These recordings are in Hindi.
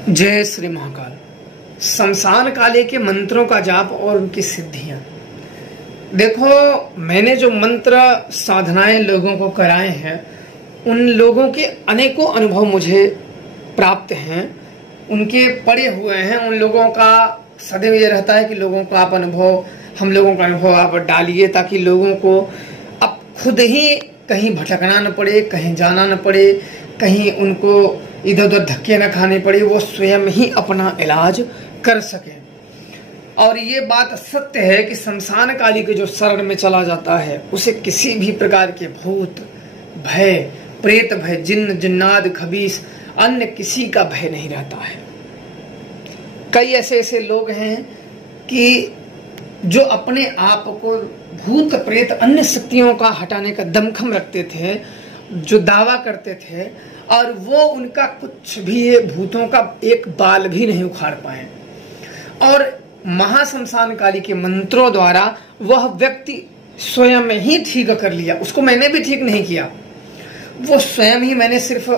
जय श्री महाकाल। शमशान काली के मंत्रों का जाप और उनकी सिद्धियां। देखो, मैंने जो मंत्र साधनाएं लोगों को कराए हैं, उन लोगों के अनेकों अनुभव मुझे प्राप्त हैं, उनके पड़े हुए हैं। उन लोगों का सदैव ये रहता है कि लोगों का आप अनुभव, हम लोगों का अनुभव आप डालिए, ताकि लोगों को अब खुद ही कहीं भटकना न पड़े, कहीं जाना न पड़े, कहीं उनको इधर उधर धक्के न खाने पड़े, वो स्वयं ही अपना इलाज कर सके। और ये बात सत्य है कि शमशान काली के जो शरण में चला जाता है, उसे किसी भी प्रकार के भूत भय, प्रेत भय, जिन्न जिन्नात, खबीस, अन्य किसी का भय नहीं रहता है। कई ऐसे लोग हैं कि जो अपने आप को भूत प्रेत अन्य शक्तियों का हटाने का दमखम रखते थे, जो दावा करते थे, और वो उनका कुछ भी भूतों का एक बाल भी नहीं उखाड़ पाए। और महाशमशान काली के मंत्रों द्वारा वह व्यक्ति स्वयं ही ठीक कर लिया। उसको मैंने भी ठीक नहीं किया, वो स्वयं ही, मैंने सिर्फ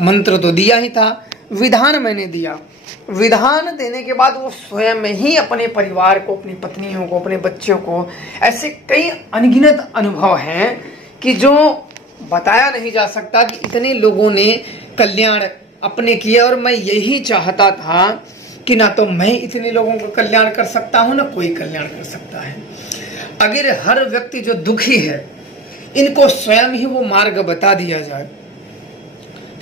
मंत्र तो दिया ही था, विधान मैंने दिया। विधान देने के बाद वो स्वयं ही अपने परिवार को, अपनी पत्नियों को, अपने बच्चों को, ऐसे कई अनगिनत अनुभव हैं कि जो बताया नहीं जा सकता कि इतने लोगों ने कल्याण अपने किया। और मैं यही चाहता था कि ना तो मैं इतने लोगों का कल्याण कर सकता हूं, ना कोई कल्याण कर सकता है। अगर हर व्यक्ति जो दुखी है, इनको स्वयं ही वो मार्ग बता दिया जाए,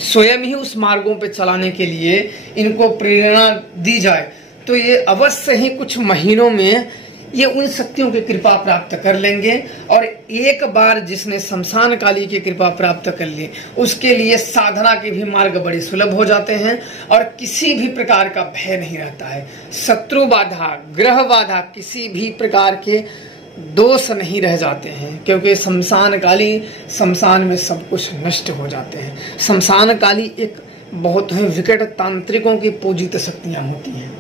स्वयं ही उस मार्गों पे चलाने के लिए इनको प्रेरणा दी जाए, तो ये अवश्य ही कुछ महीनों में ये उन शक्तियों की कृपा प्राप्त कर लेंगे। और एक बार जिसने शमशान काली की कृपा प्राप्त कर ली, उसके लिए साधना के भी मार्ग बड़े सुलभ हो जाते हैं और किसी भी प्रकार का भय नहीं रहता है। शत्रु बाधा, ग्रह बाधा, किसी भी प्रकार के दोष नहीं रह जाते हैं, क्योंकि शमशान काली, शमशान में सब कुछ नष्ट हो जाते हैं। शमशान काली एक बहुत ही विकट तांत्रिकों की पूजित शक्तियां होती हैं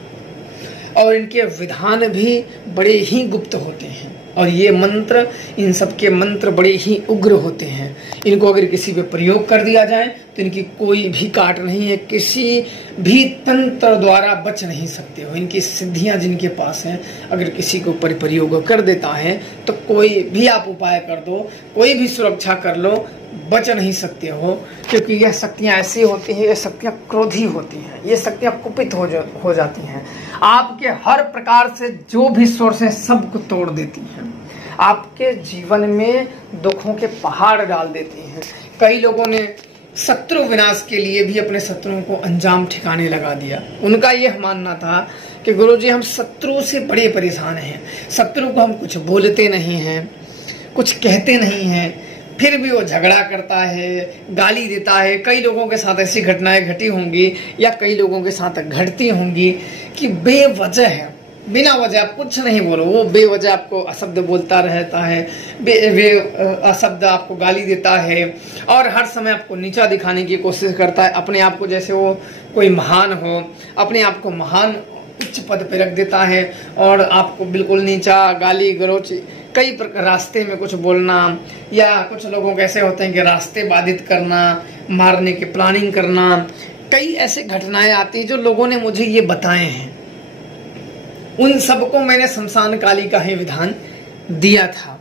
और इनके विधान भी बड़े ही गुप्त होते हैं। और ये मंत्र, इन सब के मंत्र बड़े ही उग्र होते हैं। इनको अगर किसी पे प्रयोग कर दिया जाए तो इनकी कोई भी काट नहीं है, किसी भी तंत्र द्वारा बच नहीं सकते हो। इनकी सिद्धियां जिनके पास हैं, अगर किसी को प्रयोग कर देता है तो कोई भी आप उपाय कर दो, कोई भी सुरक्षा कर लो, बच नहीं सकते हो। क्योंकि यह शक्तियां ऐसी होती हैं, ये शक्तियां क्रोधी होती हैं, ये शक्तियां कुपित हो जाती हैं। आपके हर प्रकार से जो भी सोर्स है सबको तोड़ देती हैं, आपके जीवन में दुखों के पहाड़ डाल देती हैं। कई लोगों ने शत्रु विनाश के लिए भी अपने शत्रुओं को अंजाम ठिकाने लगा दिया। उनका यह मानना था कि गुरुजी, हम शत्रु से बड़े परेशान हैं, शत्रु को हम कुछ बोलते नहीं हैं, कुछ कहते नहीं हैं, फिर भी वो झगड़ा करता है, गाली देता है। कई लोगों के साथ ऐसी घटनाएं घटी होंगी या कई लोगों के साथ घटती होंगी कि बेवजह है, बिना वजह आप कुछ नहीं बोलो, वो बेवजह आपको अशब्द बोलता रहता है, अशब्द आपको गाली देता है और हर समय आपको नीचा दिखाने की कोशिश करता है, अपने आप को जैसे वो कोई महान हो, अपने आप को महान उच्च पद पे रख देता है और आपको बिल्कुल नीचा, गाली गलौच, कई प्रकार, रास्ते में कुछ बोलना, या कुछ लोगों के ऐसे होते हैं कि रास्ते बाधित करना, मारने की प्लानिंग करना। कई ऐसे घटनाएं आती हैं जो लोगों ने मुझे ये बताए हैं। उन सबको मैंने शमशान काली का ही विधान दिया था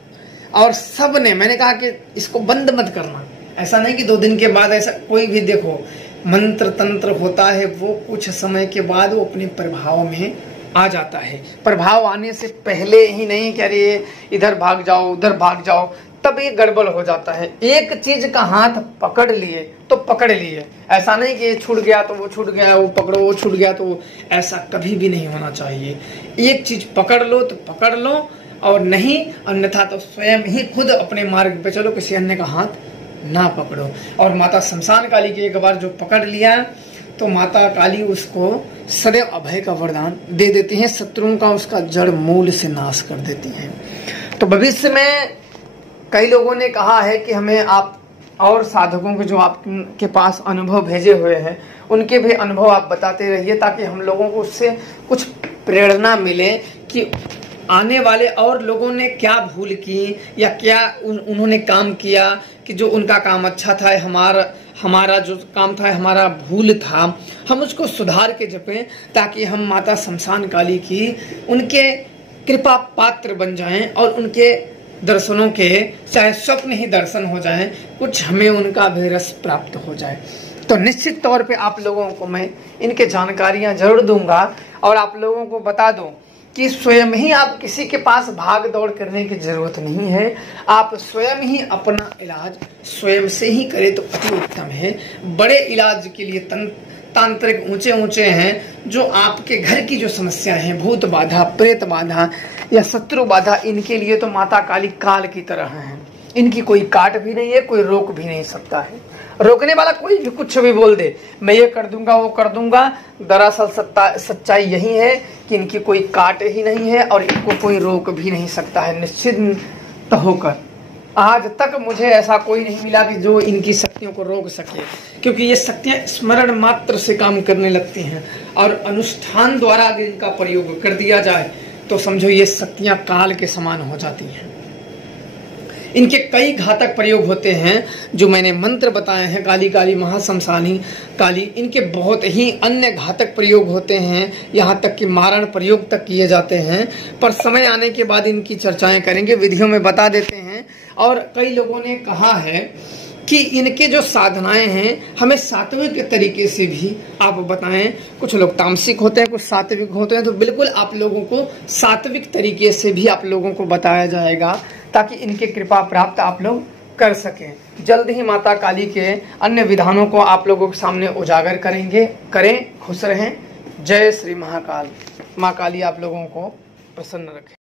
और सब ने, मैंने कहा कि इसको बंद मत करना। ऐसा नहीं कि 2 दिन के बाद ऐसा कोई भी, देखो मंत्र तंत्र होता है, वो कुछ समय के बाद वो अपने प्रभाव में आ जाता है। प्रभाव आने से पहले ही नहीं कि अरे इधर भाग जाओ, उधर भाग जाओ, तब ये गड़बड़ हो जाता है। एक चीज का हाथ पकड़ लिए तो पकड़ लिए, ऐसा नहीं कि छूट गया तो वो छूट गया, वो पकड़ो वो छूट गया तो वो, ऐसा कभी भी नहीं होना चाहिए। एक चीज पकड़ लो तो पकड़ लो, और नहीं अन्यथा तो स्वयं ही खुद अपने मार्ग पे चलो, किसी अन्य का हाथ ना पकड़ो। और माता शमशान काली की एक बार जो पकड़ लिया तो माता काली उसको सदैव अभय का वरदान दे देती हैं, शत्रुओं का उसका जड़ मूल से नाश कर देती हैं। तो भविष्य में कई लोगों ने कहा है कि हमें आप और साधकों के जो आपके पास अनुभव भेजे हुए हैं, उनके भी अनुभव आप बताते रहिए, ताकि हम लोगों को उससे कुछ प्रेरणा मिले कि आने वाले और लोगों ने क्या भूल की या क्या उन्होंने काम किया कि जो उनका काम अच्छा था, हमारा जो काम था, हमारा भूल था, हम उसको सुधार के जपें, ताकि हम माता शमशान काली की उनके कृपा पात्र बन जाएं और उनके दर्शनों के चाहे स्वप्न ही दर्शन हो जाएं, कुछ हमें उनका भी रस प्राप्त हो जाए। तो निश्चित तौर पे आप लोगों को मैं इनके जानकारियां जरूर दूंगा और आप लोगों को बता दूं कि स्वयं ही आप किसी के पास भाग दौड़ करने की जरूरत नहीं है। आप स्वयं ही अपना इलाज स्वयं से ही करें तो अति उत्तम है। बड़े इलाज के लिए तांत्रिक ऊंचे ऊंचे हैं, जो आपके घर की जो समस्या है, भूत बाधा, प्रेत बाधा या शत्रु बाधा, इनके लिए तो माता काली काल की तरह है। इनकी कोई काट भी नहीं है, कोई रोक भी नहीं सकता है। रोकने वाला कोई भी कुछ भी बोल दे, मैं ये कर दूंगा, वो कर दूंगा, दरअसल सच्चाई यही है कि इनकी कोई काट ही नहीं है और इनको कोई रोक भी नहीं सकता है। निश्चिंत होकर आज तक मुझे ऐसा कोई नहीं मिला कि जो इनकी शक्तियों को रोक सके, क्योंकि ये शक्तियां स्मरण मात्र से काम करने लगती हैं और अनुष्ठान द्वारा अगर इनका प्रयोग कर दिया जाए तो समझो ये शक्तियां काल के समान हो जाती हैं। इनके कई घातक प्रयोग होते हैं, जो मैंने मंत्र बताए हैं, काली काली महाशमशानी काली, इनके बहुत ही अन्य घातक प्रयोग होते हैं, यहाँ तक कि मारण प्रयोग तक किए जाते हैं। पर समय आने के बाद इनकी चर्चाएं करेंगे, विधियों में बता देते हैं। और कई लोगों ने कहा है कि इनके जो साधनाएं हैं हमें सात्विक तरीके से भी आप बताएं। कुछ लोग तामसिक होते हैं, कुछ सात्विक होते हैं, तो बिल्कुल आप लोगों को सात्विक तरीके से भी आप लोगों को बताया जाएगा, ताकि इनके कृपा प्राप्त आप लोग कर सकें। जल्द ही माता काली के अन्य विधानों को आप लोगों के सामने उजागर करें। खुश रहें। जय श्री महाकाल। माँ काली आप लोगों को प्रसन्न रखें।